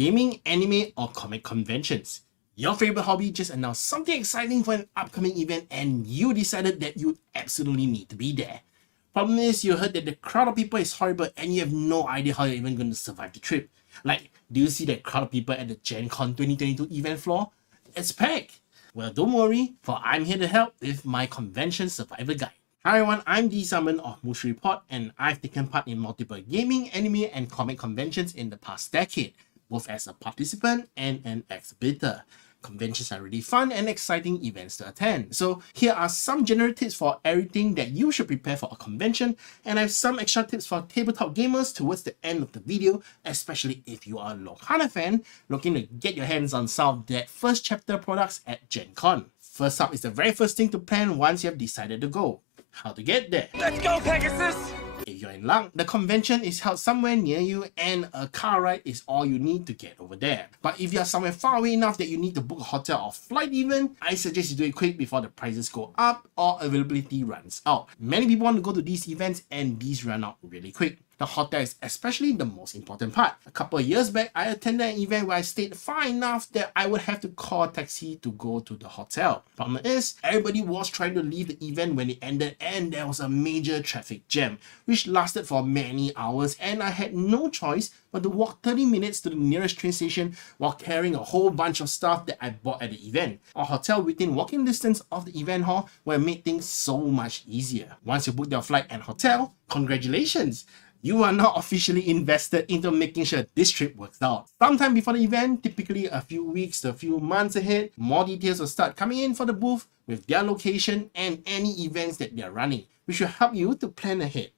Gaming, anime, or comic conventions. Your favorite hobby just announced something exciting for an upcoming event and you decided that you absolutely need to be there. Problem is, you heard that the crowd of people is horrible and you have no idea how you're even going to survive the trip. Like, do you see that crowd of people at the Gen Con 2022 event floor? It's packed. Well, don't worry, for I'm here to help with my convention survival guide. Hi everyone, I'm D Summon of Mushi Report and I've taken part in multiple gaming, anime, and comic conventions in the past decade, both as a participant and an exhibitor. Conventions are really fun and exciting events to attend. So here are some general tips for everything that you should prepare for a convention, and I have some extra tips for tabletop gamers towards the end of the video, especially if you are a Lorcana fan looking to get your hands on some of that first chapter products at Gen Con. First up is the very first thing to plan once you have decided to go. How to get there. Let's go, Pegasus! If you're in luck, the convention is held somewhere near you and a car ride is all you need to get over there. But if you're somewhere far away enough that you need to book a hotel or flight even, I suggest you do it quick before the prices go up or availability runs out. Many people want to go to these events and these run out really quick. The hotel is especially the most important part. A couple of years back, I attended an event where I stayed far enough that I would have to call a taxi to go to the hotel. Problem is, everybody was trying to leave the event when it ended and there was a major traffic jam, which lasted for many hours and I had no choice but to walk 30 minutes to the nearest train station while carrying a whole bunch of stuff that I bought at the event. A hotel within walking distance of the event hall where it made things so much easier. Once you book your flight and hotel, congratulations! You are now officially invested into making sure this trip works out. Sometime before the event, typically a few weeks to a few months ahead, more details will start coming in for the booth with their location and any events that they are running, which will help you to plan ahead.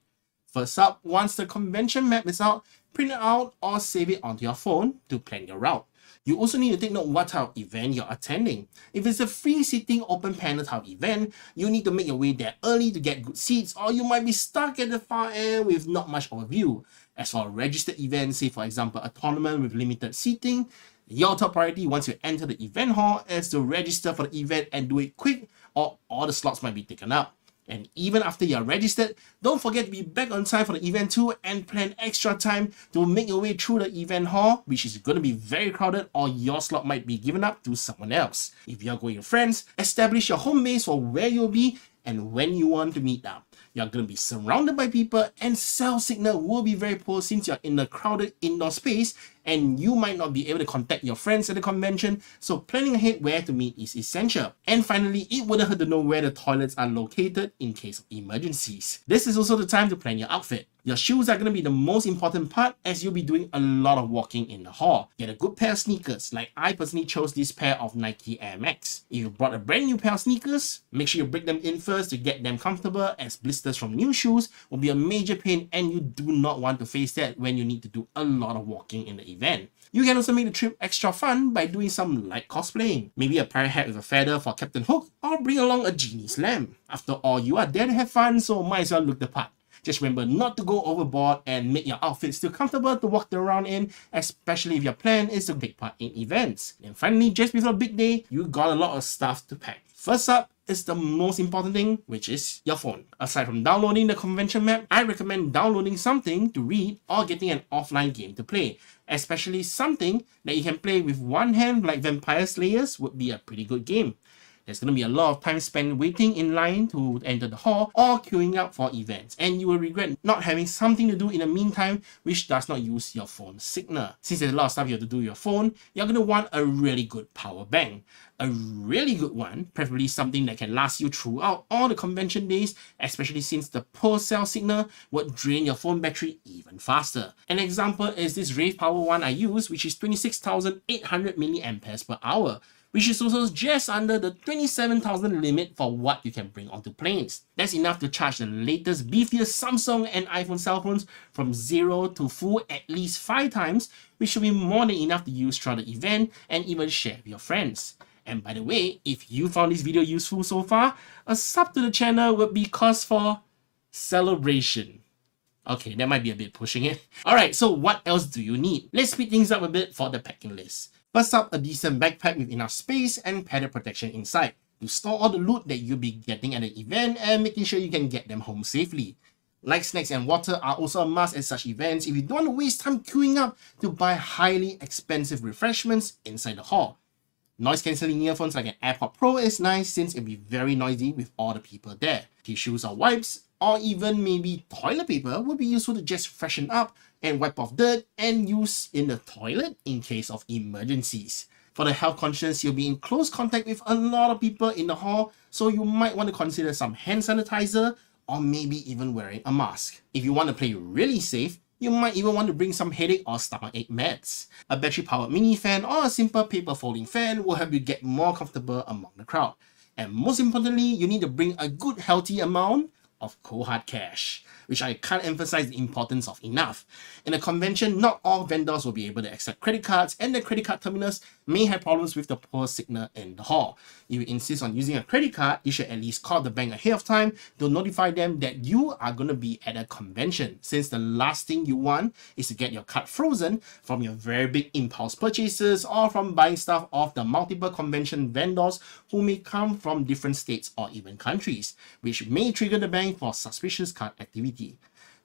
First up, once the convention map is out, print it out or save it onto your phone to plan your route. You also need to take note what type of event you're attending. If it's a free sitting open panel type event, you need to make your way there early to get good seats or you might be stuck at the far end with not much of a view. As for a registered event, say for example a tournament with limited seating, your top priority once you enter the event hall is to register for the event and do it quick or all the slots might be taken up. And even after you're registered, don't forget to be back on time for the event too and plan extra time to make your way through the event hall, which is going to be very crowded or your slot might be given up to someone else. If you're going with friends, establish your home base for where you'll be and when you want to meet up. You're going to be surrounded by people and cell signal will be very poor since you're in a crowded indoor space and you might not be able to contact your friends at the convention, so planning ahead where to meet is essential. And finally, it wouldn't hurt to know where the toilets are located in case of emergencies. This is also the time to plan your outfit. Your shoes are going to be the most important part as you'll be doing a lot of walking in the hall. Get a good pair of sneakers, like I personally chose this pair of Nike Air Max. If you brought a brand new pair of sneakers, make sure you break them in first to get them comfortable as blisters from new shoes will be a major pain and you do not want to face that when you need to do a lot of walking in the event. You can also make the trip extra fun by doing some light cosplaying. Maybe a pirate hat with a feather for Captain Hook or bring along a genie's lamp. After all, you are there to have fun, so might as well look the part. Just remember not to go overboard and make your outfit still comfortable to walk around in, especially if your plan is to take part in events. And finally, just before a big day, you got a lot of stuff to pack. First up is the most important thing, which is your phone. Aside from downloading the convention map, I recommend downloading something to read or getting an offline game to play. Especially something that you can play with one hand like Vampire Slayers would be a pretty good game. There's going to be a lot of time spent waiting in line to enter the hall or queuing up for events, and you will regret not having something to do in the meantime which does not use your phone signal. Since there's a lot of stuff you have to do with your phone, you're going to want a really good power bank. A really good one, preferably something that can last you throughout all the convention days, especially since the poor cell signal would drain your phone battery even faster. An example is this Rave Power one I use, which is 26,800 mAh/hour. Which is also just under the 27,000 limit for what you can bring onto planes. That's enough to charge the latest beefiest Samsung and iPhone cell phones from 0 to full at least 5 times, which should be more than enough to use throughout the event and even share with your friends. And by the way, if you found this video useful so far, a sub to the channel would be cause for celebration. Okay, that might be a bit pushing it. Alright, so what else do you need? Let's speed things up a bit for the packing list. First up, a decent backpack with enough space and padded protection inside to store all the loot that you'll be getting at the event and making sure you can get them home safely. Like snacks and water are also a must at such events if you don't want to waste time queuing up to buy highly expensive refreshments inside the hall. Noise cancelling earphones like an AirPod Pro is nice since it'll be very noisy with all the people there. Tissues or wipes, or even maybe toilet paper would be useful to just freshen up and wipe off dirt and use in the toilet in case of emergencies. For the health conscious, you'll be in close contact with a lot of people in the hall, so you might want to consider some hand sanitizer or maybe even wearing a mask. If you want to play really safe, you might even want to bring some headache or stomachache meds. A battery-powered mini fan or a simple paper folding fan will help you get more comfortable among the crowd. And most importantly, you need to bring a good healthy amount of cold hard cash, which I can't emphasize the importance of enough. In a convention, not all vendors will be able to accept credit cards, and the credit card terminals may have problems with the poor signal in the hall. If you insist on using a credit card, you should at least call the bank ahead of time to notify them that you are going to be at a convention, since the last thing you want is to get your card frozen from your very big impulse purchases or from buying stuff off the multiple convention vendors who may come from different states or even countries, which may trigger the bank for suspicious card activity.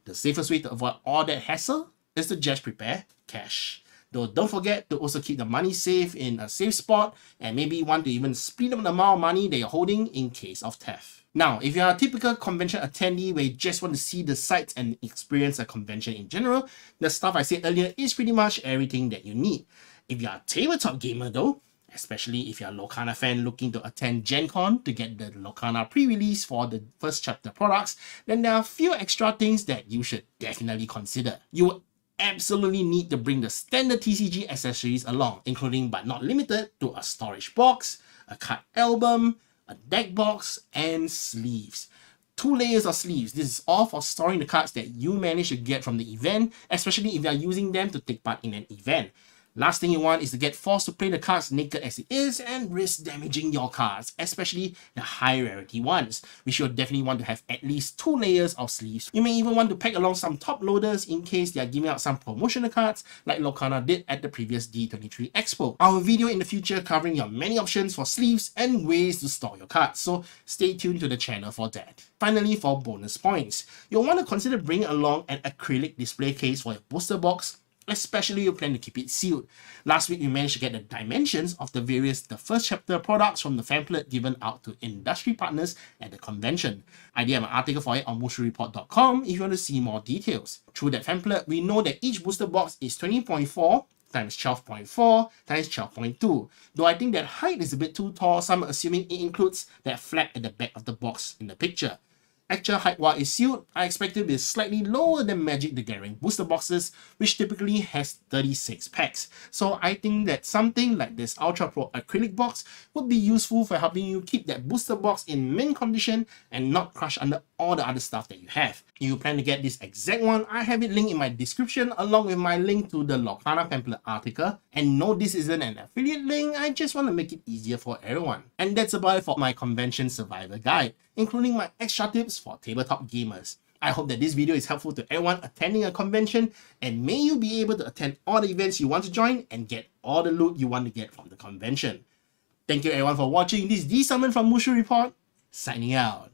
The safest way to avoid all that hassle is to just prepare cash. Though don't forget to also keep the money safe in a safe spot, and maybe want to even split up the amount of money that you're holding in case of theft. Now, if you're a typical convention attendee where you just want to see the sights and experience a convention in general, the stuff I said earlier is pretty much everything that you need. If you're a tabletop gamer though, especially if you're a Lorcana fan looking to attend Gen Con to get the Lorcana pre-release for the first chapter products, then there are a few extra things that you should definitely consider. You will absolutely need to bring the standard TCG accessories along, including but not limited to a storage box, a card album, a deck box, and sleeves. 2 layers of sleeves. This is all for storing the cards that you manage to get from the event, especially if you are using them to take part in an event. Last thing you want is to get forced to play the cards naked as it is and risk damaging your cards, especially the high rarity ones, which you'll definitely want to have at least 2 layers of sleeves. You may even want to pack along some top loaders in case they are giving out some promotional cards like Lorcana did at the previous D23 Expo. I will video in the future covering your many options for sleeves and ways to store your cards, so stay tuned to the channel for that. Finally, for bonus points, you'll want to consider bringing along an acrylic display case for your booster box, especially you plan to keep it sealed. Last week we managed to get the dimensions of the first chapter products from the pamphlet given out to industry partners at the convention. I did have an article for it on mushreport.com if you want to see more details. Through that pamphlet, we know that each booster box is 20.4 times 12.4 times 12.2. Though I think that height is a bit too tall, so I'm assuming it includes that flap at the back of the box in the picture. Actual height while it's sealed, I expect it to be slightly lower than Magic the Gathering booster boxes, which typically has 36 packs. So I think that something like this Ultra Pro acrylic box would be useful for helping you keep that booster box in mint condition and not crush under all the other stuff that you have. If you plan to get this exact one, I have it linked in my description along with my link to the Lorcana pamphlet article. And no, this isn't an affiliate link, I just want to make it easier for everyone. And that's about it for my convention survivor guide, including my extra tips for tabletop gamers. I hope that this video is helpful to everyone attending a convention, and may you be able to attend all the events you want to join and get all the loot you want to get from the convention. Thank you everyone for watching. This is D Summon from Mushu Report, signing out.